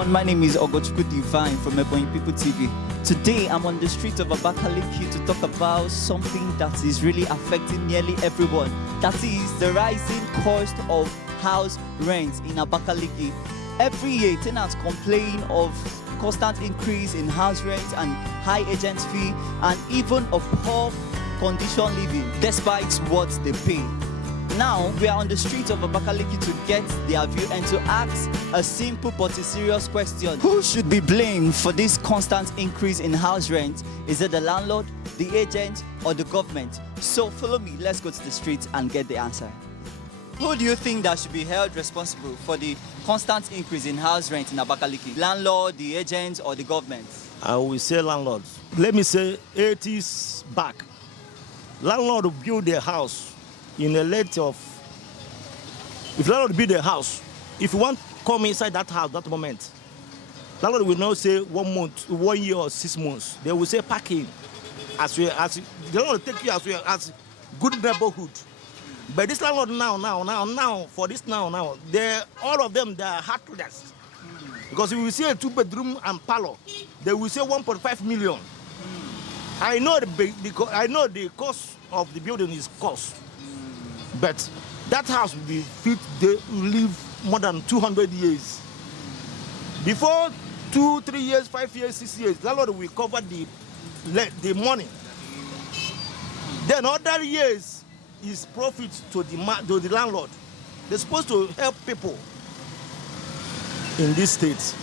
everyone, my name is Ogochukwu Divine from Ebony People TV. Today I'm on the street of Abakaliki to talk about something that is really affecting nearly everyone. That is the rising cost of house rent in Abakaliki. Every year tenants complain of constant increase in house rent and high agent fee and even of poor condition living despite what they pay. Now, we are on the streets of Abakaliki to get their view and to ask a simple but a serious question. Who should be blamed for this constant increase in house rent? Is it the landlord, the agent, or the government? So follow me, let's go to the streets and get the answer. Who do you think that should be held responsible for the constant increase in house rent in Abakaliki? Landlord, the agent, or the government? I will say landlords. Let me say 80s back. Landlord build their house in a length of, if landlord build a house, if you want to come inside that house that moment, landlord will not say 1 month, 1 year or 6 months. They will say parking. The landlord take you as good neighborhood. But this landlord now, for this now, all of them, they are heartless. Because if you see a 2-bedroom and parlor, they will say 1.5 million. I know the cost of the building is cost. But that house will be fit, they will live more than 200 years. Before 2, 3 years, 5 years, 6 years, landlord will cover the money. Then other years is profit to the landlord. They're supposed to help people in this state.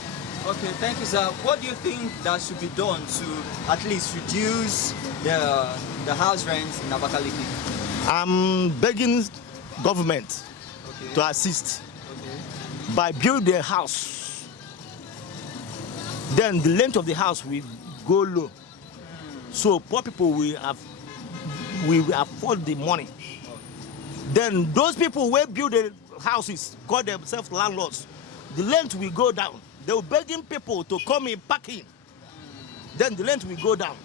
Okay, thank you, sir. What do you think that should be done to at least reduce the house rent in Abakaliki? I'm begging government to assist by building a house. Then the length of the house will go low. So poor people will afford the money. Then those who will build the houses, call themselves landlords, the length will go down. They will begging people to come in parking. Then the length will go down.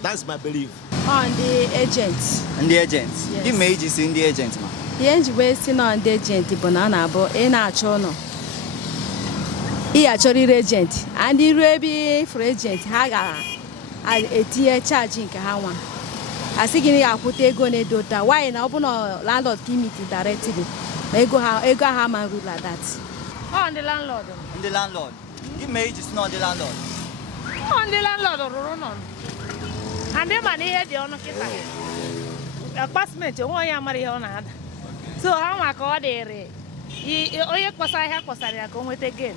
That's my belief. On the agent. And the agent? Yes. The mage is in the agent, ma. The agent wasting on the agent, banana, but in a chono. He actually agent. And the Raby for agent, Haga, a tier charging Kahawan. I think I put a go ne dota. Why in open landlord committee directly? Ego Haman rule like that. On the landlord. On the landlord. The mage is not the landlord. On the landlord or run on. And then money here the honor a classmate, one year marry on ad. So how I call there? You was I have was I come with again.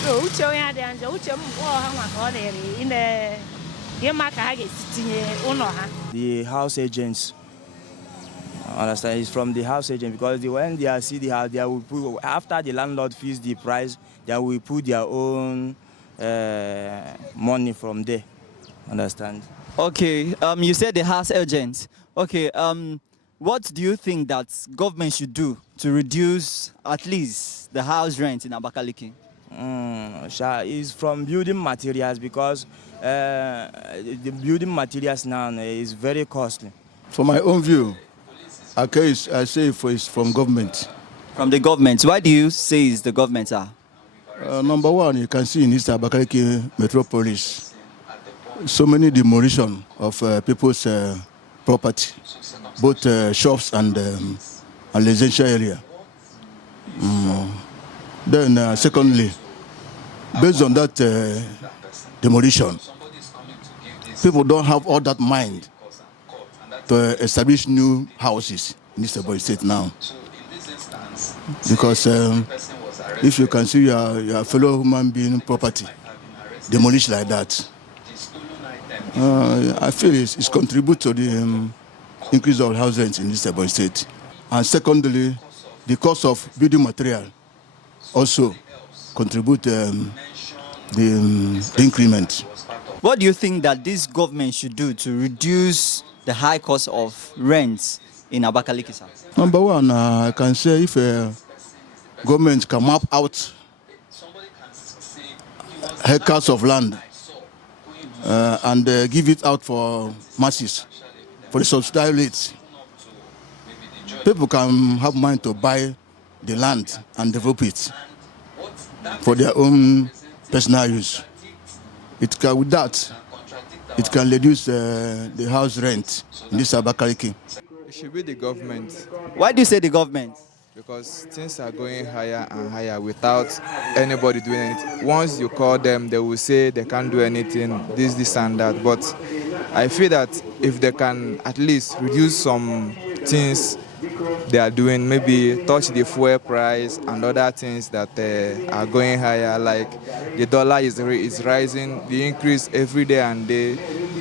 So Ucho and the Angel, Ucho, how I call there in the Yamaka sitting on the house agents. Understand? It's from the house agent because when they see the house, they will put, after the landlord fees the price, they will put their own money from there. Understand? Okay, you said the house agent. Okay, what do you think that government should do to reduce at least the house rent in Abakaliki? It's from building materials because the building materials now is very costly. For my own view, I say it's from government. From the government. Why do you say it's the government, sir? Number one, you can see in East Abakaliki metropolis so many demolition of people's property, both shops and residential area. Then secondly, based on that demolition, people don't have all that mind to establish new houses in this state now. Because if you can see your fellow human being property demolished like that, I feel it's contribute to the increase of house rent in this state. And secondly, the cost of building material also contribute the increment. What do you think that this government should do to reduce the high cost of rents in Abakaliki, sir? Number one, I can say if government can map out hectares of land and give it out for masses, for the subsidized rates, people can have mind to buy the land and develop it. for their own personal use. With that, it can reduce the house rent in this Abakaliki. It should be the government, Why do you say the government? because things are going higher and higher without anybody doing anything. Once you call them, they will say they can't do anything, this and that. But I feel that if they can at least reduce some things they are doing, maybe touch the fuel price and other things that are going higher, like the dollar is rising, the increase every day and day.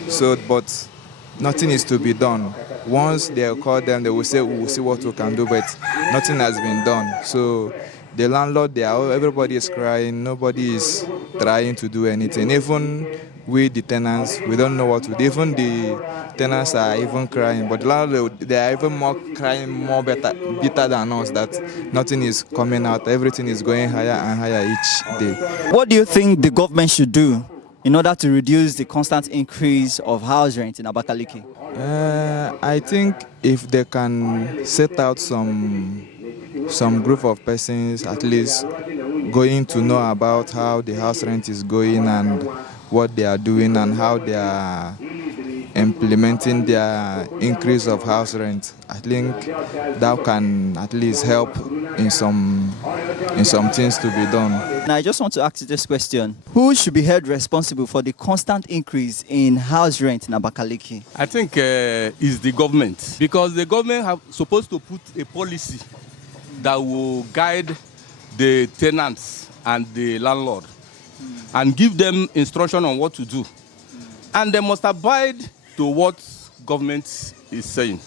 So, but nothing is to be done. Once they call them, they will say, we will see what we can do, but nothing has been done. So the landlord, everybody is crying, nobody is trying to do anything. Even we, the tenants, we don't know what to do. Even the tenants are even crying, but the landlord, they are even more crying, more bitter than us, that nothing is coming out. Everything is going higher and higher each day. What do you think the government should do in order to reduce the constant increase of house rent in Abakaliki? I think if they can set out some group of persons at least going to know about how the house rent is going and what they are doing and how they are implementing their increase of house rent, I think that can at least help in some things to be done. Now, I just want to ask you this question. Who should be held responsible for the constant increase in house rent in Abakaliki? I think it's the government, because the government have supposed to put a policy that will guide the tenants and the landlord and give them instruction on what to do. And they must abide to what government is saying.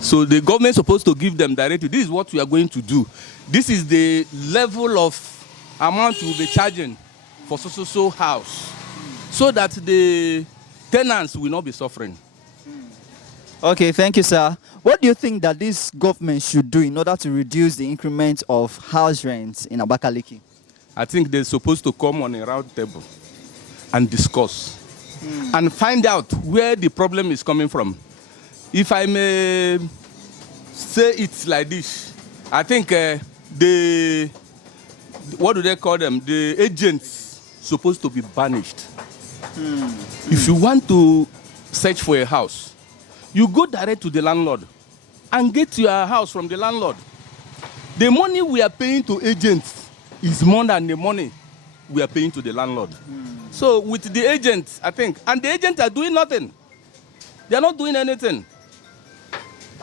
So the government is supposed to give them directive. This is what we are going to do. This is the level of amount we will be charging for so house, so that the tenants will not be suffering. Okay, thank you, sir. What do you think that this government should do in order to reduce the increment of house rents in Abakaliki? I think they're supposed to come on a round table and discuss and find out where the problem is coming from. If I may say it like this, I think what do they call them? The agents supposed to be banished. If you want to search for a house, you go direct to the landlord and get your house from the landlord. The money we are paying to agents is more than the money we are paying to the landlord. So with the agents, I think, and the agents are doing nothing. They are not doing anything.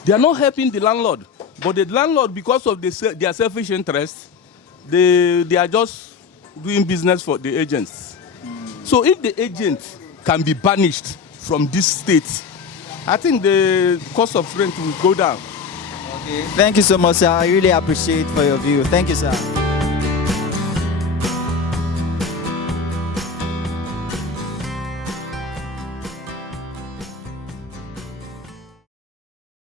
They are not helping the landlord. But the landlord, because of their selfish interest, they are just doing business for the agents. So if the agent can be banished from this state, I think the cost of rent will go down. Okay. Thank you so much, sir. I really appreciate for your view. Thank you, sir.